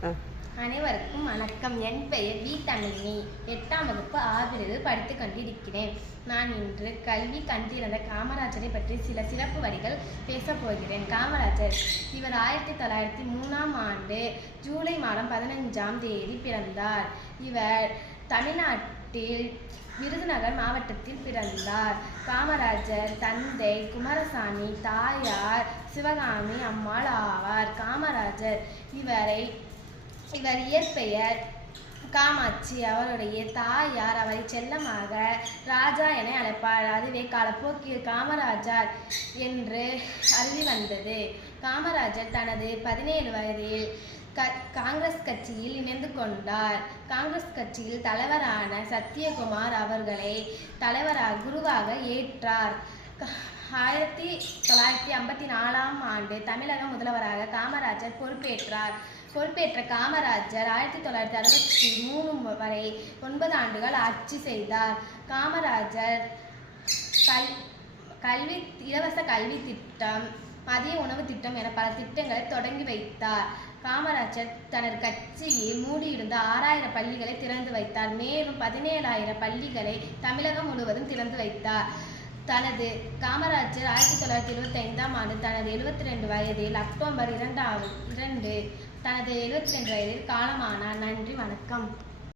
அனைவருக்கும் வணக்கம். என் பெயர் வி தமிழினி. 8ஆம் வகுப்பு ஆகிறது படித்துக் கொண்டிருக்கிறேன். நான் இன்று கல்வி கண்டிருந்த காமராஜரை பற்றி சில சிறப்பு வரிகள் பேசப் போகிறேன். காமராஜர் இவர் 1903ஆம் ஆண்டு ஜூலை மாதம் 15ஆம் தேதி பிறந்தார். இவர் தமிழ்நாட்டில் விருதுநகர் மாவட்டத்தில் பிறந்தார். காமராஜர் தந்தை குமாரசாமி, தாயார் சிவகாமி அம்மாள் ஆவார். காமராஜர் இவர் இயற்பெயர் காமாட்சி. அவருடைய தாயார் அவரை செல்லமாக ராஜா என அழைப்பார். அதுவே காலப்போக்கில் காமராஜர் என்று அருவி வந்தது. காமராஜர் தனது 17 வயதில் காங்கிரஸ் கட்சியில் இணைந்து கொண்டார். காங்கிரஸ் கட்சியில் தலைவரான சத்தியகுமார் அவர்களை குருவாக ஏற்றார். 1954ஆம் ஆண்டு தமிழக முதல்வராக காமராஜர் பொறுப்பேற்ற காமராஜர் 1963 வரை 9 ஆண்டுகள் ஆட்சி செய்தார். காமராஜர் இலவச கல்வி திட்டம், மதிய உணவு திட்டம் என பல திட்டங்களை தொடங்கி வைத்தார். காமராஜர் தனது கட்சியில் மூடியிருந்த 6000 பள்ளிகளை திறந்து வைத்தார். மேலும் 17,000 பள்ளிகளை தமிழகம் முழுவதும் திறந்து வைத்தார். காமராஜர் 1925ஆம் ஆண்டு தனது 72 வயதில் அக்டோபர் 2 தனது 72 வயதில் காலமானார். நன்றி, வணக்கம்.